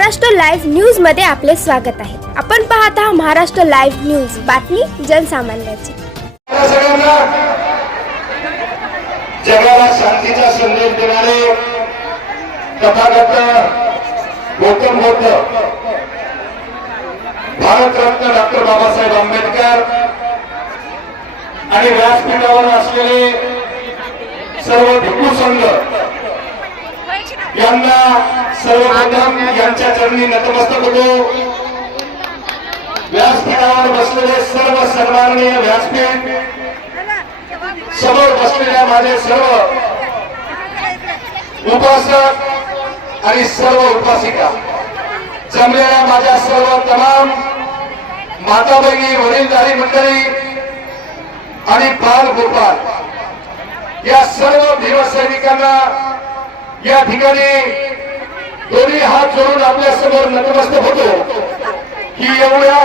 Maharashtra live न्यूजमध्ये आपले स्वागत आहे. आपण पाहत आहात महाराष्ट्र लाईव्ह न्यूज. बातमी जनसामान्याची. जगाला शांतीचा संदेश देणारे तथागत गौतम बुद्ध भारतरत्न डॉक्टर बाबासाहेब आंबेडकर आणि व्यासपीठावर असलेले सर्व भिक्खू संघ यांना सर्वप्रथम यांच्या चरणी नतमस्तक होतो. व्यासपीठावर बसलेले सर्व सन्माननीय व्यासपीठ समोर बसलेल्या माझे सर्व उपासक आणि सर्व उपासिका जमलेल्या माझ्या सर्व तमाम माता बहिणी वडीलधारी मंडळी आणि बाल गोपाल या सर्व भीमसैनिकांना या ठिकाणी दोन्ही हात जोडून आपल्यासमोर नतमस्तक होतो. की एवढ्या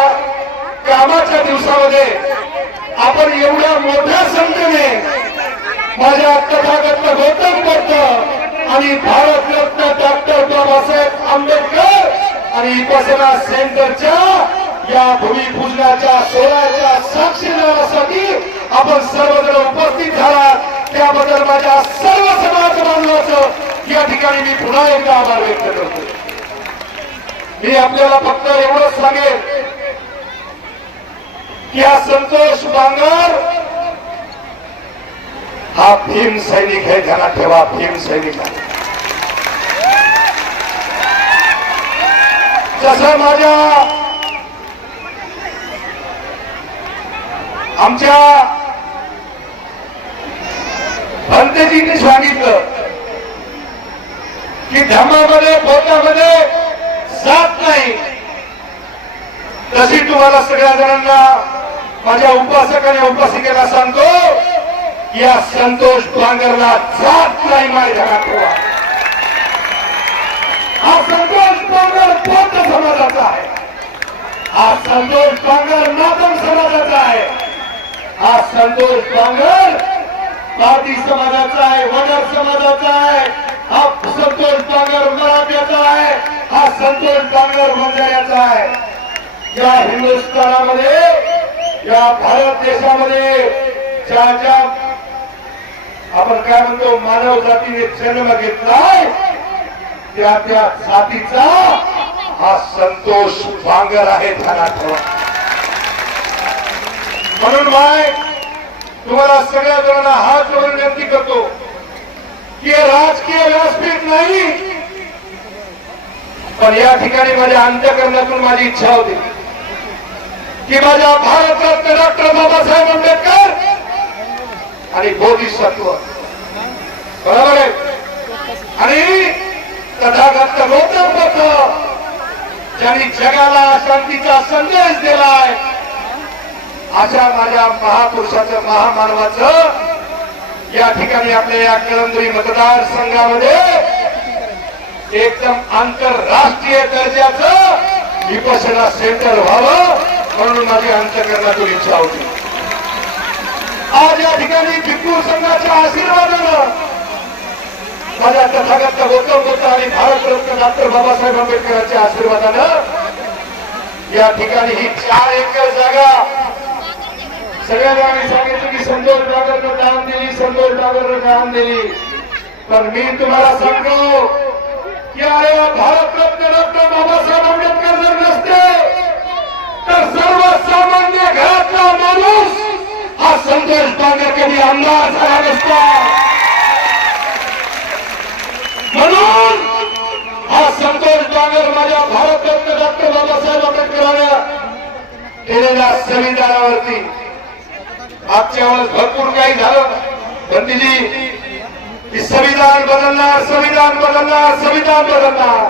कामाच्या दिवसामध्ये आपण एवढ्या मोठ्या संख्येने माझ्या तथागत गौतम बुद्ध आणि भारतरत्न डॉक्टर बाबासाहेब आंबेडकर आणि उपासना सेंटरच्या या भूमिपूजनाच्या सोहळ्याच्या साक्षीदारासाठी आपण सर्वजण उपस्थित झाला. त्याबद्दल माझ्या सर्व समाज बांधवाचं या ठिकाणी मी पुन्हा एकदा आभार व्यक्त करतो. मी आपल्याला फक्त एवढंच सांगेन की हा संतोष बांगर हा भीम सैनिक आहे ध्यानात ठेवा भीम सैनिक आहे. जसं माझ्या आमच्या भंतेजींनी सांगितलं की धर्मामध्ये बौद्धामध्ये जात नाही. तशी तुम्हाला सगळ्या जणांना माझ्या उपासक आणि उपासिकेला सांगतो या संतोष बांगरला जात नाही माझ्या घरात ठेवा हा संतोष बांगर बौद्ध समाजाचा आहे. हा संतोष बांगर नातम समाजाचा आहे. हा संतोष बांगर पाटी समाजाचा आहे वडर समाजाचा आहे. हा संतोष बांगर याचा आहे. हा संतोष बांगर याचा आहे. या हिंदुस्थानामध्ये या भारत देशामध्ये ज्या ज्या आपण काय म्हणतो मानव जातीने जन्म घेतलाय त्या त्या जातीचा हा संतोष बांगर आहे ध्यानात ठेवा म्हणून माय तुम्हाला सगळ्या जणांना हात जोडून विनंती करतो. की राजकीय व्यासपीठ नाही. पण या ठिकाणी माझ्या अंत्यकरणातून माझी इच्छा होती की माझ्या भारतरत्न डॉक्टर बाबासाहेब आंबेडकर आणि बोधिसत्व. बरोबर आहे? आणि तथागत गौतम बुद्ध ज्यांनी जगाला शांतीचा संदेश दिलाय अशा माझ्या महापुरुषाचं महामानवाचं या ठिकाणी आपल्या या कळंदरी मतदारसंघामध्ये एकदम आंतरराष्ट्रीय दर्जाचं विपसना सेंटर व्हावं म्हणून माझी अंतकरणातून इच्छा होती. आज या ठिकाणी भिक्खू संघाच्या आशीर्वादानं माझ्या तथागत गौतम बुद्ध आणि भारतरत्न डॉक्टर बाबासाहेब आंबेडकरांच्या आशीर्वादानं या ठिकाणी ही चार एकर जागा सगळ्यांना आम्ही सांगितलं की संतोष बागरनं काम दिली संतोष बागरनं काम दिली. पण मी तुम्हाला सांगतो की अरे भारतरत्न डॉक्टर बाबासाहेब आंबेडकर जर नसते तर सर्वसामान्य घरातला माणूस हा संतोष डागर कधी आमदार झाला नसता. म्हणून हा संतोष डागर माझ्या भारतरत्न डॉक्टर बाबासाहेब आंबेडकरांना केलेल्या संविधानावरती मागच्या वेळेस भरपूर काही झालं पंडितजी की संविधान बदलणार संविधान बदलणार संविधान बदलणार.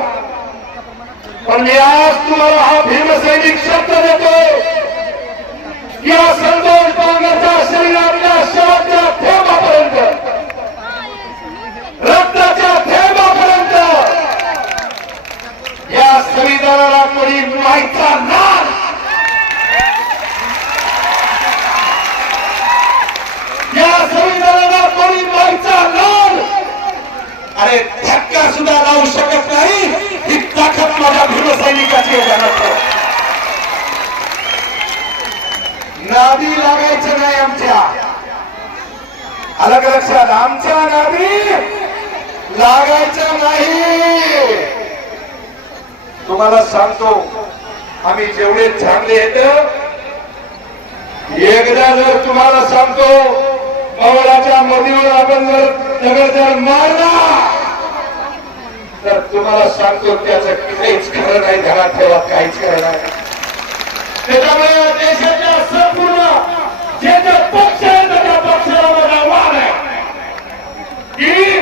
पण मी आज तुम्हाला हा भीमसैनिक शब्द देतो. या संतोष बांगरच्या शरीरातल्या शेवटच्या थेंबापर्यंत. रक्ताच्या थेंबापर्यंत. या संविधानाला कोणी माहिती नाही. अरे धक्का सुद्धा लावू शकत नाही. ही ताकद माझ्या भीमसैनिकाची नादी लागायचं नाही आमच्या. अलग लक्षात आमच्या नादी लागायचं नाही. तुम्हाला सांगतो आम्ही जेवढे चांगले आहेत एकदा जर तुम्हाला सांगतो मवळाच्या मदीवर आपण जर दगड जर मारला तर तुम्हाला सांगतो त्याचं काहीच खरं नाही घरात ठेवा काहीच खरं नाही. त्याच्यामुळे देशाच्या संपूर्ण जे जे पक्ष आहेत त्या पक्षाला माझा वाद आहे. की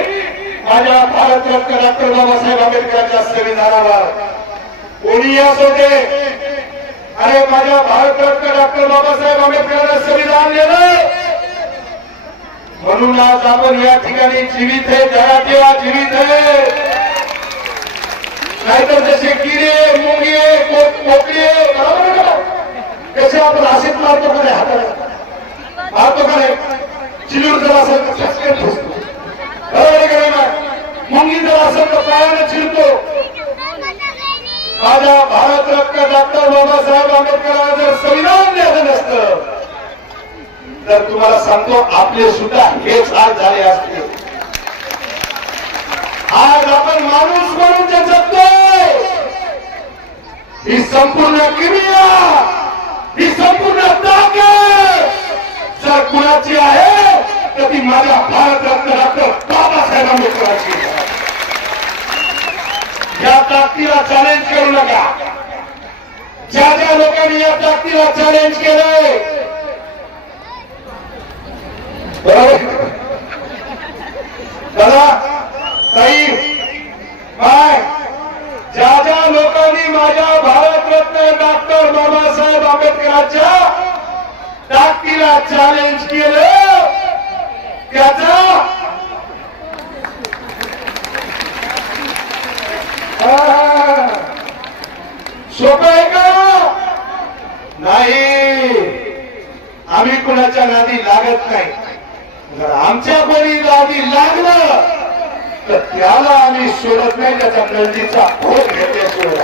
माझ्या भारतरत्न डॉक्टर बाबासाहेब आंबेडकरांच्या संविधानावर कोणी असो दे अरे माझ्या भारतरत्न डॉक्टर बाबासाहेब आंबेडकरांना संविधान लिहिलं म्हणून आज आपण या ठिकाणी जीवित आहे जरा ठेवा जीवित आहे. नाहीतर जसे किरे मुंगे कोकळे बरोबर का? कसे आपण असेच मारतो का नाही हाताला? मारतो का नाही? चिलूर जर असेल तर चटकन फसतो. बरोबर का नाही बा? मुंगी जर असेल तर पायाने चिरतो. माझ्या भारतरत्न डॉक्टर बाबासाहेब आंबेडकरांना जर संविधान द्यायचं नसतं तर तुम्हाला सांगतो आपले सुद्धा हेच आज झाले असते आज आपण माणूस म्हणून जे जगतोय ही संपूर्ण क्रिया ही संपूर्ण ताकद जर कुणाची आहे तर ती माझ्या भारतरत्न डॉक्टर बाबासाहेब आंबेडकरांची या ताकदीला चॅलेंज करू नका. ज्या ज्या लोकांनी या ताकदीला चॅलेंज केलंय बरोबर दादा ताई बाय ज्या ज्या लोकांनी माझ्या भारतरत्न डॉक्टर बाबासाहेब आंबेडकरांच्या ताकदीला चॅलेंज केलं. त्याचा सोप आहे का? नाही. आम्ही कुणाच्या नादी लागत नाही. जर आमच्या कोणी नादी लागलं तर त्याला आम्ही सोडत नाही त्याचा नंदीचा भोग घेते सोडला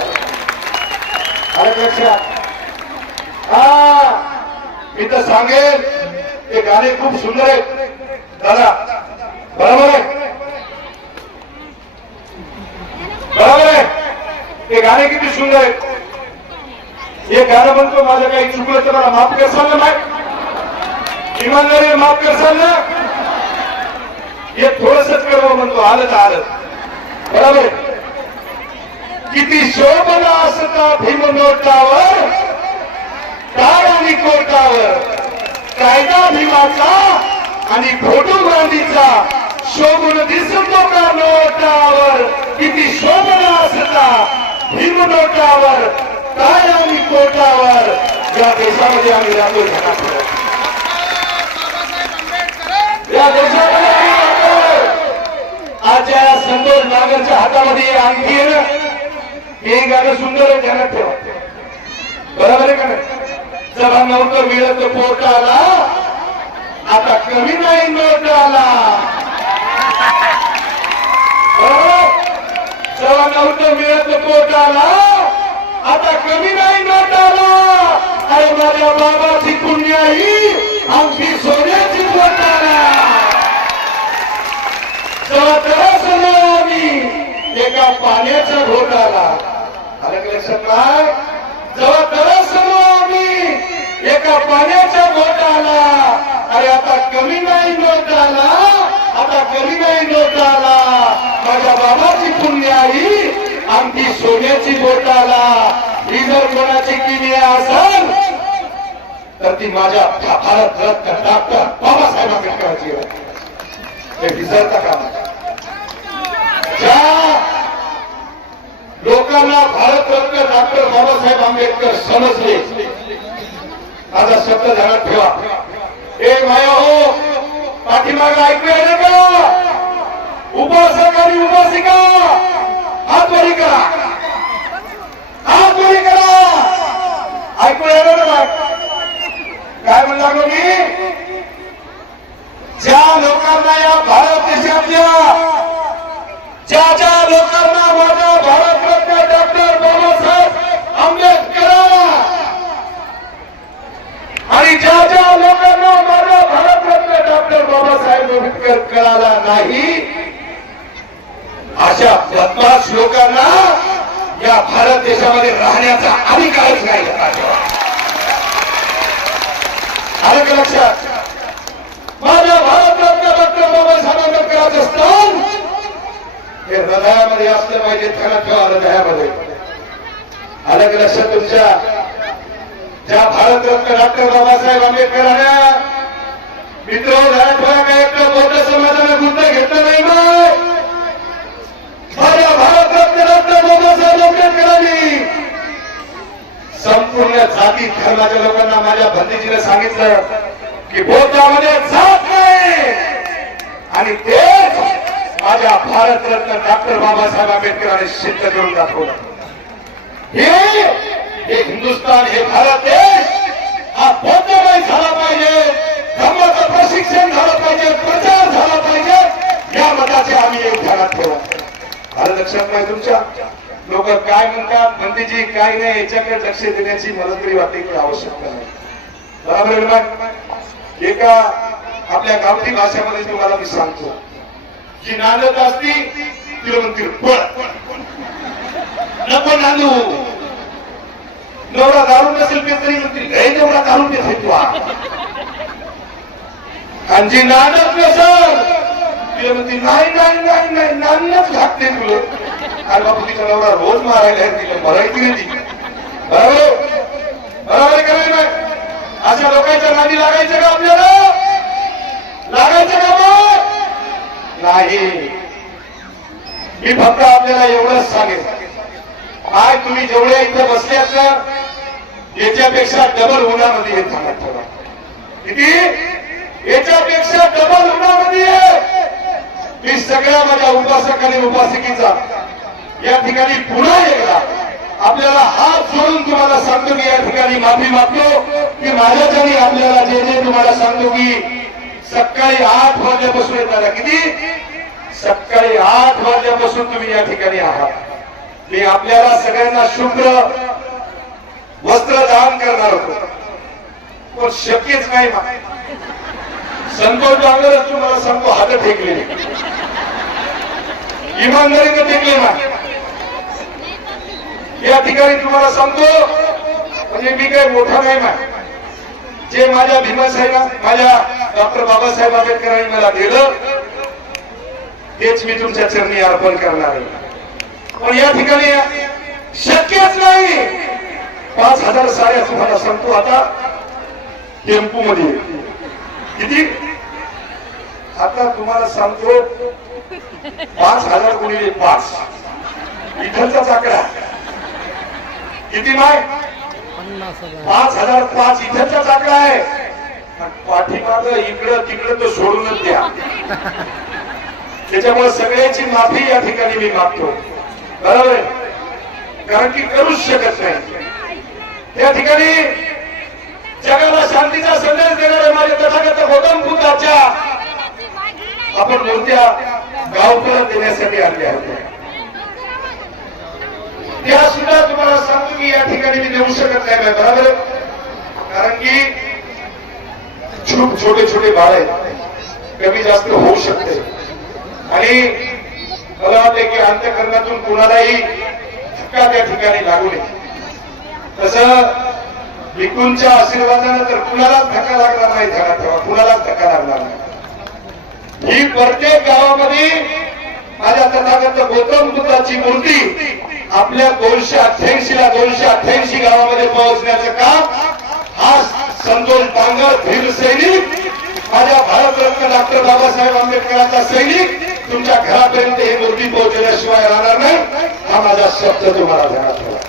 मी तर सांगेन ते गाणे खूप सुंदर आहेत. दादा बरोबर आहे? बरोबर आहे? ते गाणे किती सुंदर आहेत. हे गाणं म्हणतो माझं काही चुकलं तर मला माफ करसाल ना माहीत इमानदारी माफ करसाल ना? हे थोडस करावं म्हणतो आलं तर आलं. बरोबर आहे? किती शोभना असता भीम नोटावर काय आणि कोर्टावर कायदा भीमाचा आणि खोटू गांधीचा शोभून दिसतो का नोटावर? किती शोभना असता भीम नोटावर काय आणि कोर्टावर या देशामध्ये आम्ही राहतो या देशामध्ये आम्ही आज या संतोष नागरच्या हातामध्ये आणखी हे गाणं सुंदर आहे ध्यानात ठेवा. बरोबर आहे का नाही? चला नव्हतं मिळत पोटाला आता कमी नाही नोटाला आला. हो. चला नव्हतं मिळत पोटाला आता कमी नाही नोटाला अरे माझ्या बाबाची पुण्याही आमची सोन्याची पोटाला जेव्हा तरसलो आम्ही एका पाण्याच्या घोटाला. आलं का लक्षात नाही आम्ही. एका पाण्याच्या घोटाला अरे आता कमी नाही नोटाला आता कमी नाही नोटाला माझ्या बाबाची पुण्याई आमची सोन्याची बोटाला. ही जर कोणाची किमी असेल तर ती माझ्या भारत रत्न डॉक्टर बाबासाहेब आंबेडकरांची हे विसरता का ज्या लोकांना भारतरत्न डॉक्टर बाबासाहेब आंबेडकर समजले. माझा शब्द ध्यानात ठेवा. ए माया हो पाठीमाग ऐकू येणार का? उपासक आणि उपासिका हात वरी करा. हात वरी करा. ऐकू येणार ना काय म्हणला गो मी? ज्या लोकांना या भारत देशातल्या ज्या ज्या लोकांना ज्या अशा बदमाश लोकांना या भारत देशामध्ये राहण्याचा अधिकारच नाही आलं का लक्षात माझ्या भारतरत्न डॉक्टर बाबासाहेब आंबेडकरांचं स्थान हे हृदयामध्ये असलं पाहिजे त्यांना ठेवा हृदयामध्ये. आलं का लक्षात तुमच्या ज्या भारतरत्न डॉक्टर बाबासाहेब आंबेडकरांना मित्र मराठवाडा काय एकटं बौद्ध समाजाने गुंत घेतलं नाही माझ्या भारतरत्न डॉक्टर बाबासाहेब आंबेडकरांनी संपूर्ण जाती धर्माच्या लोकांना माझ्या भंतीजीने सांगितलं की बौद्धामध्ये जात नाही. आणि तेच माझ्या भारतरत्न डॉक्टर बाबासाहेब आंबेडकरांनी सिद्ध करून दाखवलं. हे हे हिंदुस्थान हे भारत देश हा बौद्धमय झाला पाहिजे. धर्माचं प्रशिक्षण झालं पाहिजे. प्रचार झाला पाहिजे. या मताचे आम्ही एक ध्यानात ठेवू. आलं लक्षात नाही तुमच्या. लोक काय म्हणतात? मंदीजी काय नाही याच्याकडे लक्ष देण्याची मला तरी वाटते की आवश्यकता नाही. बरोबर एका आपल्या गावठी भाषेमध्ये तुम्हाला मी सांगतो. जी नांदत असती तिला म्हणतील पळ. नको नांदू. नवरा दारू नसेल पेत तरी म्हणतील हे नवरा दारू पेत तू हा." आणि जी नांदत नसल तिला म्हणतील नाही नाही नाही नाही नानच घात तुला. अरे बापू तिचा नवरा रोज मारायला तिला मरायची नाही ती. बरोबर बरोबर आहे नाही अशा लोकांच्या नादी लागायचं का आपल्याला? लागायचं का मग? नाही. मी फक्त आपल्याला एवढंच सांगेन. आज तुम्ही जेवढ्या इथं बसल्यात ना याच्यापेक्षा डबल उन्हामध्ये येत ठेवा किती? याच्यापेक्षा डबल उन्हामध्ये मी सगळ्या माझ्या उपासक आणि उपासिकेचा या ठिकाणी पुन्हा एकदा आपल्याला हात सोडून तुम्हाला सांगतो की या ठिकाणी माफी मागतो की माझ्याच्यानी आपल्याला जे जे तुम्हाला सांगतो की सकाळी आठ वाजल्यापासून येताना किती? सकाळी आठ वाजल्यापासून तुम्ही या ठिकाणी आहात. मी आपल्याला सगळ्यांना शुभ्र वस्त्र दान करणार होतो. पण शक्यच नाही मा- संतोष डांगरच तुम्हाला सांगतो हात टेकले इमानदारीने टेकले ना. या ठिकाणी तुम्हाला सांगतो म्हणजे मी काही मोठा नाही ना. जे माझ्या भीमासाहेबा माझ्या डॉक्टर बाबासाहेब आंबेडकरांनी मला दिलं तेच मी तुमच्या चरणी अर्पण करणार आहे. पण या ठिकाणी शक्यच नाही. पाच हजार साड्या तुम्हाला सांगतो आता. टेम्पो मध्ये किती? आता तुम्हाला सांगतो पाच हजार गुणिले पाच. इथलचा आकडा किती माय? पाच हजार पाच इथलचा आकडा आहे. पाठीमाग इकडं तिकडं तो सोडूनच द्या. त्याच्यामुळे सगळ्याची माफी या ठिकाणी मी मागतो. बरोबर? आहे? कारण की करूच शकत नाही. या ठिकाणी जगाला शांतीचा संदेश देणारे माझे तथागत गौतम बुद्धाच्या आपण मूर्त्या गावकर देण्यासाठी आणल्या होत्या त्या सुद्धा तुम्हाला सांगतो की या ठिकाणी मी देऊ शकत नाही बरोबर? कारण की खूप छोटे छोटे बाळ आहेत. कमी जास्त होऊ शकते. आणि मला वाटते की अंतकरणातून कुणालाही चुका त्या ठिकाणी लागू नये. तसं भिकूंच्या आशीर्वादानं तर कुणालाच धक्का लागणार नाही झाडा ठेवा कुणालाच धक्का लागणार नाही. ही प्रत्येक गावामध्ये माझ्या तथागत गौतम बुद्धाची मूर्ती आपल्या दोनशे अठ्ठ्याऐंशी ला दोनशे अठ्ठ्याऐंशी गावामध्ये पोहोचण्याचं काम हा संतोष डांगर धीर सैनिक माझ्या भारतरत्न डॉक्टर बाबासाहेब आंबेडकरांचा सैनिक तुमच्या घरापर्यंत ही मूर्ती पोहोचल्याशिवाय राहणार नाही. हा माझा शब्द तुम्हाला ध्यानात ठेवा